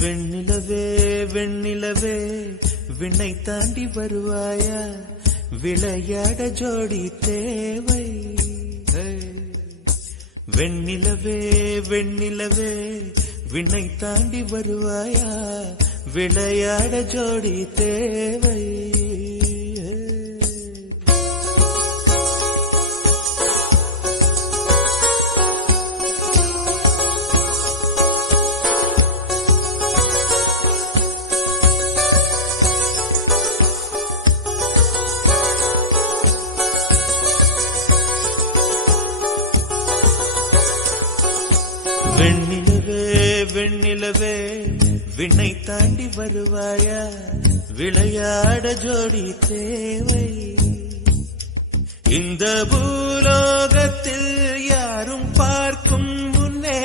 வெண்ணிலவே வெண்ணிலவே விண்ணை தாண்டி வருவாயா, விளையாட ஜோடி தேவை. வெண்ணிலவே வெண்ணிலவே விண்ணை தாண்டி வருவாயா, விளையாட ஜோடி தேவை. வெண்ணிலவே வெண்ணிலவே விண்ணை தாண்டி வருவாயா, விளையாட ஜோடி தேவை. இந்த பூலோகத்தில் யாரும் பார்க்கும் முன்னே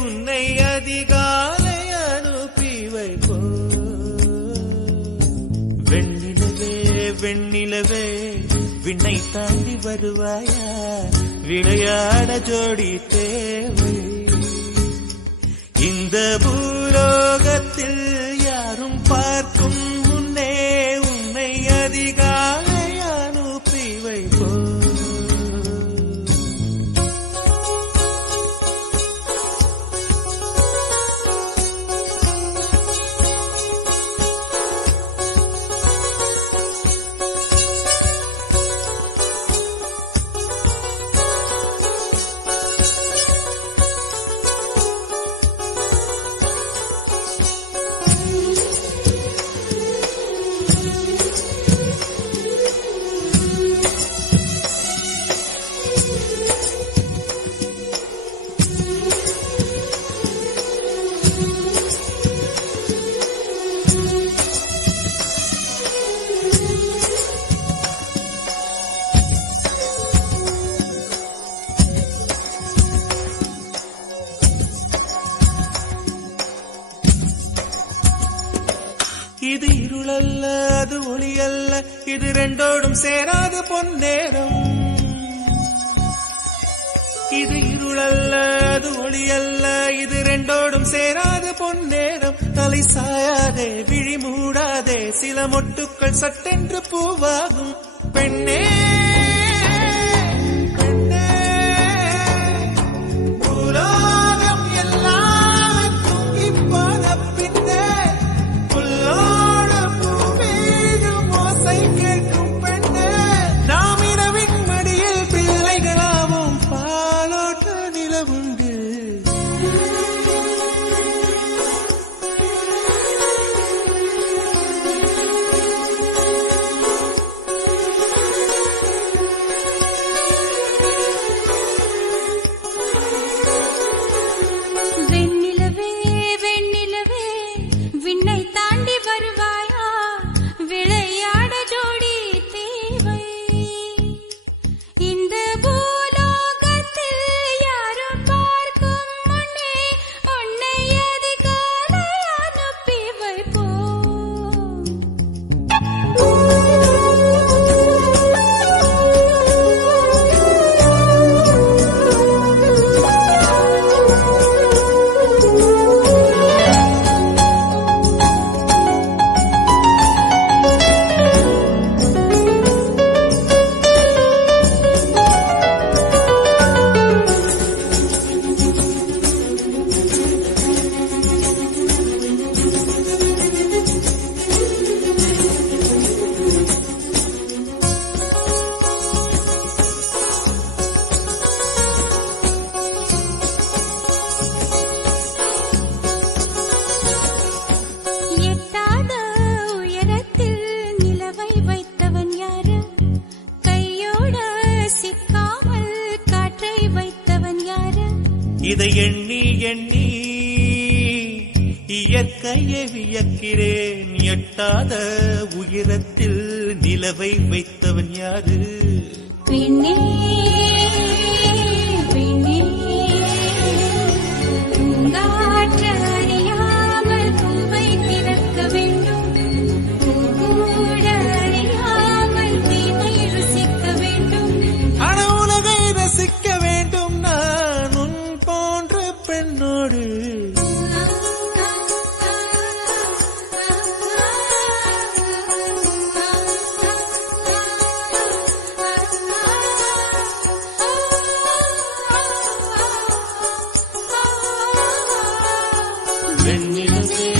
உன்னை அதிகாலை அனுப்பி வைப்போ. வெண்ணிலவே வெண்ணிலவே விண்ணை தாண்டி வருவாயா, விளையாட ஜோடி தேவை. இந்த பூலோகத்தில் யாரும் பார்க்கும் முன்னே உன்னை அதிகாலை அனுப்பி வைப்போ. இது இருளல்ல அது ஒளியல்ல, இது ரெண்டோடும் சேராத பொன்னேரம். இது இருளல்ல அது ஒளியல்ல, இது ரெண்டோடும் சேராத பொன்னேரம். தலை சாயாதே விழி மூடாதே, சில மொட்டுக்கள் சட்டென்று பூவாகும். பெண்ணே இதை எண்ணி எண்ணி இயற்கையை வியக்கிறேன். எட்டாத உயரத்தில் நிலவை வைத்தவன் யாரு? பெண்ணே பெண்ணே பூங்காற்று அறியாமல் பூவை திறக்க வேண்டும், பூக்கூட அறியாமல் தீமை ருசிக்க வேண்டும். உலகை ரசிக்க வேண்டும் நான் உன் போன்ற பெண்ணோடு. வெண்ணிலவே